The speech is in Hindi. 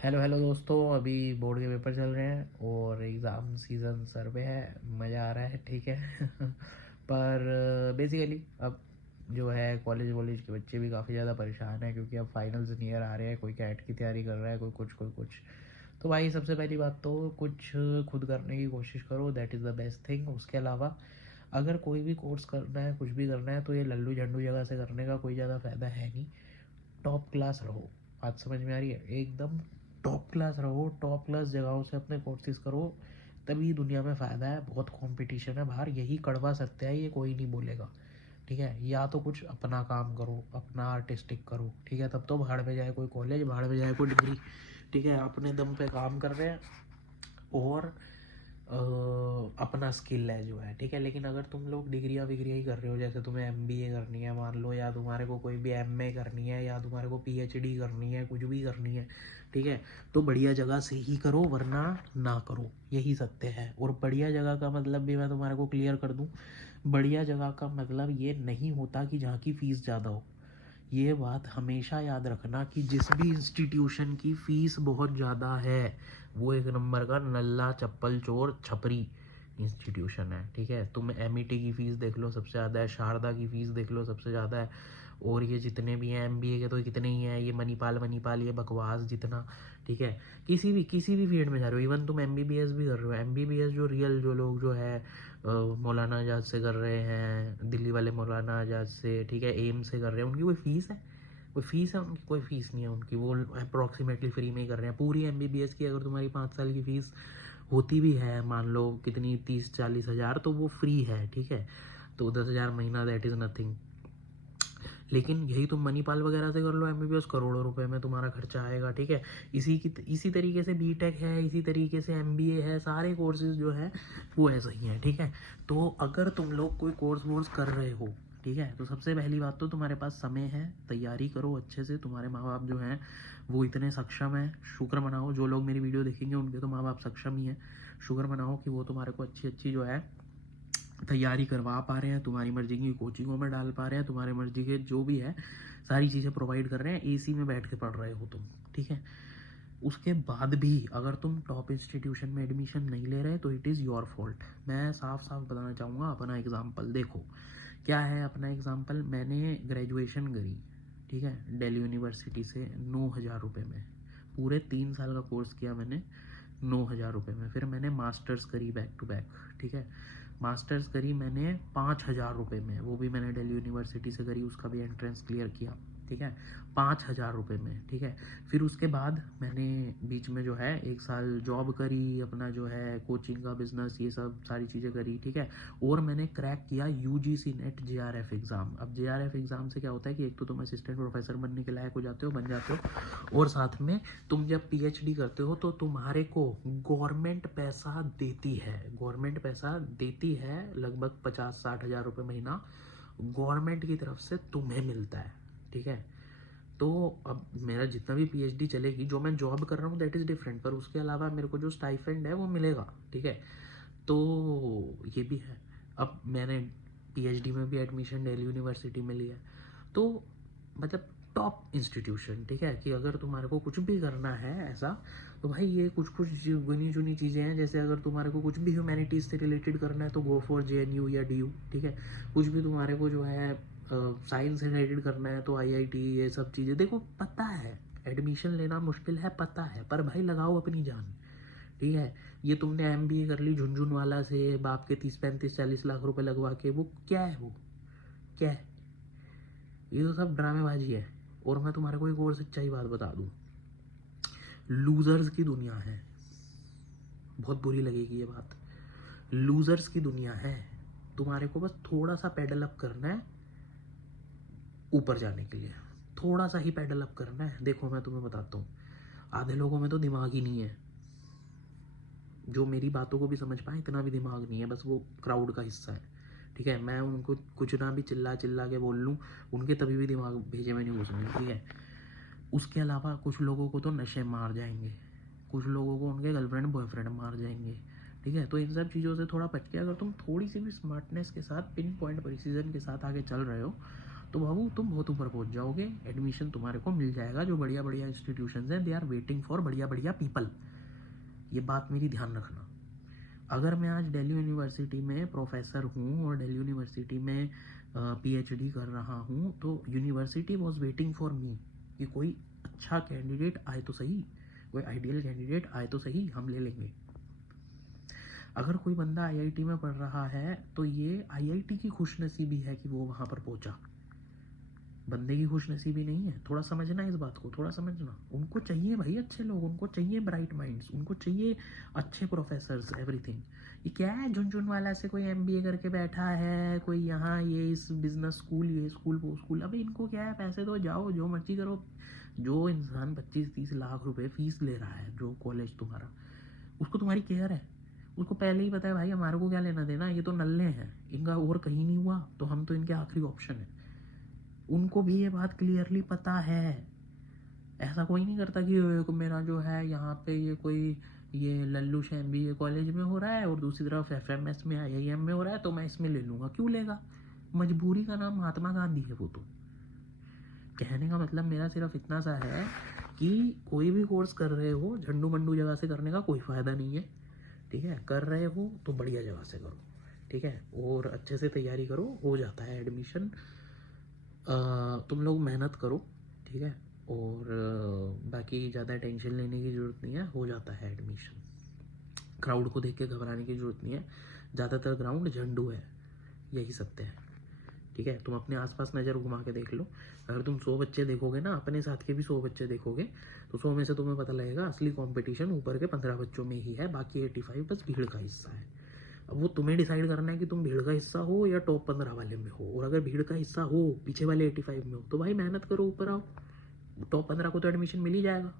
हेलो हेलो दोस्तों, अभी बोर्ड के पेपर चल रहे हैं और एग्ज़ाम सीज़न सर पे है। मज़ा आ रहा है, ठीक है। पर बेसिकली अब जो है कॉलेज वॉलेज के बच्चे भी काफ़ी ज़्यादा परेशान हैं, क्योंकि अब फाइनल्स नियर आ रहे हैं। कोई कैट की तैयारी कर रहा है, कोई कुछ। तो भाई सबसे पहली बात तो कुछ खुद करने की कोशिश करो, that is the best thing. उसके अलावा अगर कोई भी कोर्स करना है, कुछ भी करना है, तो ये लल्लू झंडू जगह से करने का कोई ज़्यादा फ़ायदा है नहीं। टॉप क्लास रहो। बात समझ में आ रही है? एकदम टॉप क्लास रहो, टॉप क्लास जगहों से अपने कोर्सेज करो, तभी दुनिया में फ़ायदा है। बहुत कंपटीशन है बाहर, यही कड़वा सत्य है, ये कोई नहीं बोलेगा, ठीक है। या तो कुछ अपना काम करो, अपना आर्टिस्टिक करो, ठीक है, तब तो भाड़ में जाए कोई कॉलेज, भाड़ में जाए कोई डिग्री, ठीक है। अपने दम पे काम कर रहे हैं और अपना स्किल है जो है, ठीक है। लेकिन अगर तुम लोग डिग्रियाँ विग्रियाँ ही कर रहे हो, जैसे तुम्हें एमबीए करनी है मान लो, या तुम्हारे को कोई भी एमए करनी है, या तुम्हारे को पीएचडी करनी है, कुछ भी करनी है, ठीक है, तो बढ़िया जगह से ही करो, वरना ना करो। यही सत्य है। और बढ़िया जगह का मतलब भी मैं तुम्हारे को क्लियर कर दूँ, बढ़िया जगह का मतलब ये नहीं होता कि जहाँ की फ़ीस ज़्यादा हो। ये बात हमेशा याद रखना कि जिस भी इंस्टीट्यूशन की फ़ीस बहुत ज़्यादा है, वो एक नंबर का नल्ला चप्पल चोर छपरी इंस्टीट्यूशन है, ठीक है। तुम एमईटी की फ़ीस देख लो, सबसे ज़्यादा है। शारदा की फ़ीस देख लो, सबसे ज़्यादा है। और ये जितने भी हैं एमबीए के, तो कितने ही हैं। ये मणिपाल मणिपाल ये बकवास जितना, ठीक है। किसी भी फील्ड में जा रहे हो, इवन तुम एमबीबीएस भी कर रहे हो, एमबीबीएस जो रियल जो लोग जो है मौलाना आज़ाद से कर रहे हैं, दिल्ली वाले मौलाना आज़ाद से, ठीक है, एम्स से कर रहे हैं, उनकी कोई फ़ीस है? कोई फ़ीस है उनकी? कोई फ़ीस नहीं है उनकी। वो अप्रॉक्सीमेटली फ्री में ही कर रहे हैं। पूरी एमबीबीएस की अगर तुम्हारी 5 साल की फ़ीस होती भी है, मान लो कितनी, 30-40 हज़ार, तो वो फ्री है, ठीक है। तो 10 हज़ार महीना, दैट इज़ नथिंग। लेकिन यही तुम मणिपाल वगैरह से कर लो एमबीबीएस, करोड़ों रुपए में तुम्हारा खर्चा आएगा, ठीक है। इसी तरीके से बीटेक है, इसी तरीके से एमबीए है, सारे कोर्सेज जो है वो ऐसा ही है, ठीक है। तो अगर तुम लोग कोई कोर्स वोर्स कर रहे हो, ठीक है, तो सबसे पहली बात तो तुम्हारे पास समय है, तैयारी करो अच्छे से। तुम्हारे माँ बाप जो हैं वो इतने सक्षम हैं, शुक्र मनाओ। जो लोग मेरी वीडियो देखेंगे उनके तो माँ बाप सक्षम ही हैं। शुक्र मनाओ कि वो तुम्हारे को अच्छी अच्छी जो है तैयारी करवा पा रहे हैं, तुम्हारी मर्जी की कोचिंगों में डाल पा रहे हैं, तुम्हारी मर्जी के जो भी है सारी चीज़ें प्रोवाइड कर रहे हैं। एसी में बैठ के पढ़ रहे हो तुम, ठीक है। उसके बाद भी अगर तुम टॉप इंस्टीट्यूशन में एडमिशन नहीं ले रहे, तो इट इज़ योर फॉल्ट। मैं साफ साफ बताना चाहूँगा। अपना एग्जाम्पल देखो, क्या है अपना एग्जाम्पल। मैंने ग्रेजुएशन करी, ठीक है, दिल्ली यूनिवर्सिटी से 9 हज़ार रुपये में। पूरे 3 साल का कोर्स किया मैंने 9 हज़ार रुपये में। फिर मैंने मास्टर्स करी बैक टू बैक, ठीक है। मास्टर्स करी मैंने 5 हज़ार रुपये में, वो भी मैंने दिल्ली यूनिवर्सिटी से करी, उसका भी एंट्रेंस क्लियर किया, ठीक है, 5 हज़ार रुपये में, ठीक है। फिर उसके बाद मैंने बीच में जो है 1 साल जॉब करी, अपना जो है कोचिंग का बिजनेस, ये सब सारी चीज़ें करी, ठीक है। और मैंने क्रैक किया यूजीसी नेट जेआरएफ एग्ज़ाम। अब जेआरएफ एग्ज़ाम से क्या होता है कि एक तो तुम असिस्टेंट प्रोफेसर बनने के लायक हो जाते हो, बन जाते हो, और साथ में तुम जब पीएचडी करते हो तो तुम्हारे को गवर्नमेंट पैसा देती है। गवर्नमेंट पैसा देती है, लगभग 50-60 हज़ार रुपये महीना गवर्नमेंट की तरफ से तुम्हें मिलता है, ठीक है। तो अब मेरा जितना भी पीएचडी चलेगी, जो मैं जॉब कर रहा हूँ दैट इज़ डिफरेंट, पर उसके अलावा मेरे को जो स्टाइफेंड है वो मिलेगा, ठीक है। तो ये भी है। अब मैंने पीएचडी में भी एडमिशन दिल्ली यूनिवर्सिटी में लिया, तो मतलब टॉप इंस्टीट्यूशन, ठीक है। कि अगर तुम्हारे को कुछ भी करना है ऐसा, तो भाई ये कुछ कुछ गुनी चुनी चीज़ें हैं। जैसे अगर तुम्हारे को कुछ भी ह्यूमैनिटीज़ से रिलेटेड करना है, तो गो फॉर जेएनयू या डीयू, ठीक है। कुछ भी तुम्हारे को जो है साइंस से रिलेटेड करना है, तो आईआईटी, ये सब चीज़ें देखो। पता है एडमिशन लेना मुश्किल है, पता है, पर भाई लगाओ अपनी जान, ठीक है। ये तुमने एमबीए कर ली झुनझुनवाला से, बाप के 30-35-40 लाख रुपए लगवा के, वो क्या है? वो क्या है? ये तो सब ड्रामेबाजी है। और मैं तुम्हारे को एक और सच्चाई बात बता दूं, लूजर्स की दुनिया है। बहुत बुरी लगेगी ये बात, लूजर्स की दुनिया है। तुम्हारे को बस थोड़ा सा पेडल अप करना है ऊपर जाने के लिए, थोड़ा सा ही पेडल अप करना है। देखो मैं तुम्हें बताता हूँ, आधे लोगों में तो दिमाग ही नहीं है, जो मेरी बातों को भी समझ पाए, इतना भी दिमाग नहीं है, बस वो क्राउड का हिस्सा है, ठीक है। मैं उनको कुछ ना भी चिल्ला चिल्ला के बोल लूँ, उनके तभी भी दिमाग भेजे में नहीं घुसेंगे, ठीक है। उसके अलावा कुछ लोगों को तो नशे मार जाएंगे, कुछ लोगों को उनके गर्लफ्रेंड बॉयफ्रेंड मार जाएंगे, ठीक है। तो इन सब चीज़ों से थोड़ा बच के अगर तुम थोड़ी सी भी स्मार्टनेस के साथ, पिन पॉइंट प्रिसीजन के साथ आगे चल रहे हो, तो बाबू तुम बहुत ऊपर पहुंच जाओगे, एडमिशन तुम्हारे को मिल जाएगा। जो बढ़िया बढ़िया इंस्टीट्यूशन हैं, दे आर वेटिंग फॉर बढ़िया बढ़िया पीपल। ये बात मेरी ध्यान रखना। अगर मैं आज दिल्ली यूनिवर्सिटी में प्रोफेसर हूँ और दिल्ली यूनिवर्सिटी में पीएचडी कर रहा हूँ, तो university was waiting for me कि कोई अच्छा कैंडिडेट आए तो सही, कोई आइडियल कैंडिडेट आए तो सही, हम ले लेंगे। अगर कोई बंदा आईआईटी में पढ़ रहा है तो ये आईआईटी की खुशनसीबी है कि वो वहाँ पर पहुँचा, बंदे की खुशनसीबी नहीं है। थोड़ा समझना इस बात को, थोड़ा समझना। उनको चाहिए भाई अच्छे लोग, उनको चाहिए ब्राइट माइंड्स, उनको चाहिए अच्छे प्रोफेसर्स, एवरीथिंग। ये क्या है, झुनझुन वाला से कोई एमबीए करके बैठा है, कोई यहाँ ये इस बिजनेस स्कूल, ये स्कूल वो स्कूल, अबे इनको क्या है, पैसे दो, जाओ जो मर्जी करो। जो इंसान 25-30 लाख रुपए फीस ले रहा है, जो कॉलेज तुम्हारा, उसको तुम्हारी केयर है, उसको पहले ही पता है भाई हमारे को क्या लेना देना, ये तो नल्ले हैं, इनका और कहीं नहीं हुआ तो हम तो इनके आखिरी ऑप्शन है। उनको भी ये बात क्लियरली पता है। ऐसा कोई नहीं करता कि मेरा जो है यहाँ पे ये कोई ये लल्लू शैम भी ये कॉलेज में हो रहा है और दूसरी तरफ एफएमएस में आईआईएम में हो रहा है तो मैं इसमें ले लूँगा। क्यों लेगा? मजबूरी का नाम महात्मा गांधी है वो तो। कहने का मतलब मेरा सिर्फ इतना सा है कि कोई भी कोर्स कर रहे हो झंडू मंडू जगह से करने का कोई फ़ायदा नहीं है, ठीक है। कर रहे हो तो बढ़िया जगह से करो, ठीक है, और अच्छे से तैयारी करो, हो जाता है एडमिशन। तुम लोग मेहनत करो, ठीक है, और बाकी ज़्यादा टेंशन लेने की ज़रूरत नहीं है, हो जाता है एडमिशन। क्राउड को देख के घबराने की ज़रूरत नहीं है, ज़्यादातर ग्राउंड झंडू है, यही सत्य है, ठीक है। तुम अपने आसपास नज़र घुमा के देख लो, अगर तुम 100 बच्चे देखोगे ना, अपने साथ के भी 100 बच्चे देखोगे, तो 100 में से तुम्हें पता लगेगा असली कंपटीशन ऊपर के 15 बच्चों में ही है, बाकी 85 बस भीड़ का हिस्सा है। अब वो तुम्हें डिसाइड करना है कि तुम भीड़ का हिस्सा हो या टॉप 15 वाले में हो। और अगर भीड़ का हिस्सा हो, पीछे वाले 85 में हो, तो भाई मेहनत करो, ऊपर आओ, टॉप 15 को तो एडमिशन मिल ही जाएगा।